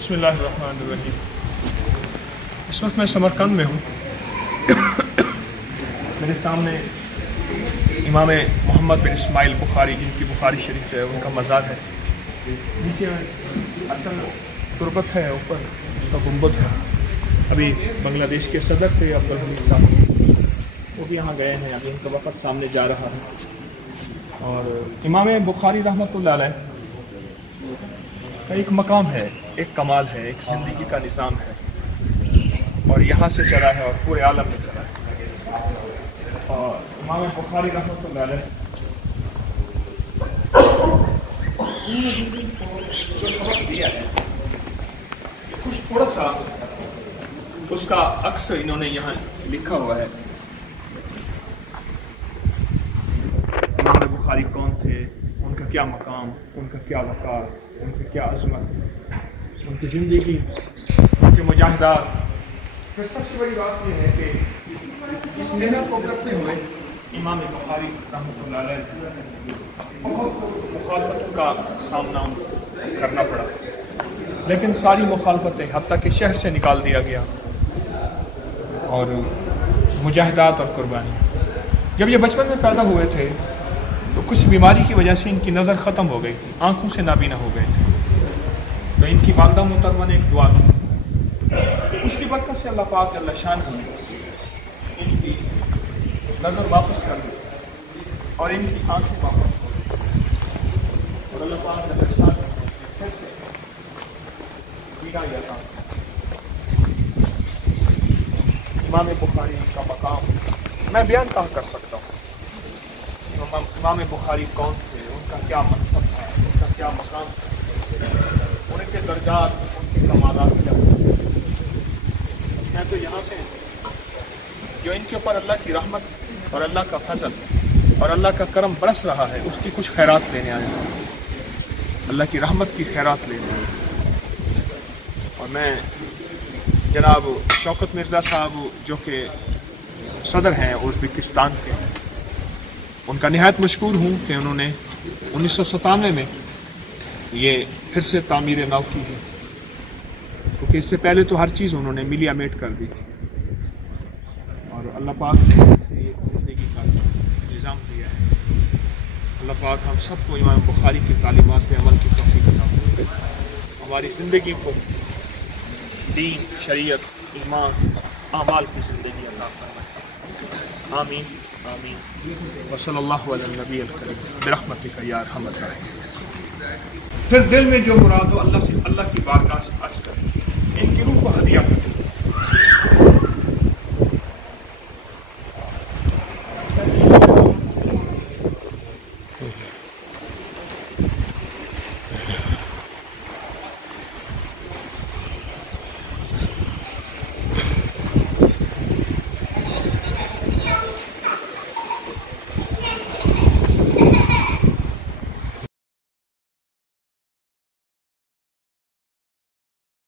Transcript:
बिस्मिल्लाहिर्रहमानिर्रहीम। इस वक्त मैं समरकंद में हूँ। मेरे सामने इमाम मोहम्मद बिन इस्माइल बुखारी, जिनकी बुखारी शरीफ है, उनका मज़ार है। नीचे असल तुर्बत है, ऊपर उनका गुंबद है। अभी बांग्लादेश के सदर थे अब्दुल हमीद साहब, वो भी यहाँ गए हैं। अभी उनका वक़्त सामने जा रहा है। और इमाम बुखारी रहमतुल्लाह अलैह का एक मकाम है, एक कमाल है, एक ज़िंदगी का निज़ाम है, और यहाँ से चला है और पूरे आलम में चला है। और इमाम बुखारी रहमतुल्लाह अलैह जो सबक दिया है, कुछ थोड़ा सा उसका अक्स इन्होंने यहाँ लिखा हुआ है। इमाम बुखारी कौन थे, उनका क्या मकाम, उनका क्या वक़ार, उनकी क्या अज़मत, उनकी ज़िंदगी, उनके मुजाहिदात। फिर सबसे बड़ी बात यह है कि इस मेहनत को करते हुए इमाम बुखारी रहमतुल्लाह अलैह बहुत मुखालफत का सामना करना पड़ा, लेकिन सारी मुखालफतें हत्ता कि शहर से निकाल दिया गया, और मुजाहिदात और कुर्बानी। जब ये बचपन में पैदा हुए थे तो कुछ बीमारी की वजह से इनकी नज़र ख़त्म हो गई थी, आँखों से नाबीना हो गए थे। तो इनकी वालदा मोहतरमा ने एक दुआ की, उसकी बरकत से अल्लाह पाक जल्ल शान ने इनकी नज़र वापस कर दी और इनकी आँखें वापस हो गई, और अल्लाह पाक जल्ल शान ने फिर से बीना था। इमाम बुखारी का मकाम मैं बयान कहाँ कर सकता हूँ। इमाम बुखारी कौन थे, उनका क्या मनसब था, उनका क्या मकाम था, उनके दर्जात, उनके कमालात क्या थे। मैं तो यहाँ से जो इनके ऊपर अल्लाह की रहमत और अल्लाह का फजल और अल्लाह का करम बरस रहा है, उसकी कुछ खैरात लेने आया हूँ, अल्लाह की रहमत की खैरात लेने आया हूँ। और मैं जनाब शौकत मिर्ज़ा साहब जो कि सदर हैं उज़्बेकिस्तान के, उनका निहायत मशकूर हूँ कि उन्होंने 1997 में ये फिर से तामीर नौ की है, क्योंकि इससे पहले तो हर चीज़ उन्होंने मिलिया मेट कर दी थी। और अल्लाह पाक ने ये ज़िंदगी का निज़ाम दिया है। अल्लाह पाक हम सबको इमाम बुखारी की तालीमात पे अमल की तौफीक अता फरमाए, हमारी ज़िंदगी को दीन, शरीयत, ईमान, आमाल की ज़िंदगी अता फरमाए। आमीन आमीन। वसल्लल्लाहु अला नबी अल करीम बिरहमतिका या अरहमर राहिमीन। फिर दिल में जो मुराद हो अल्लाह की बारगाह से अर्ज़ करें, इनकी रूह को हदिया करें।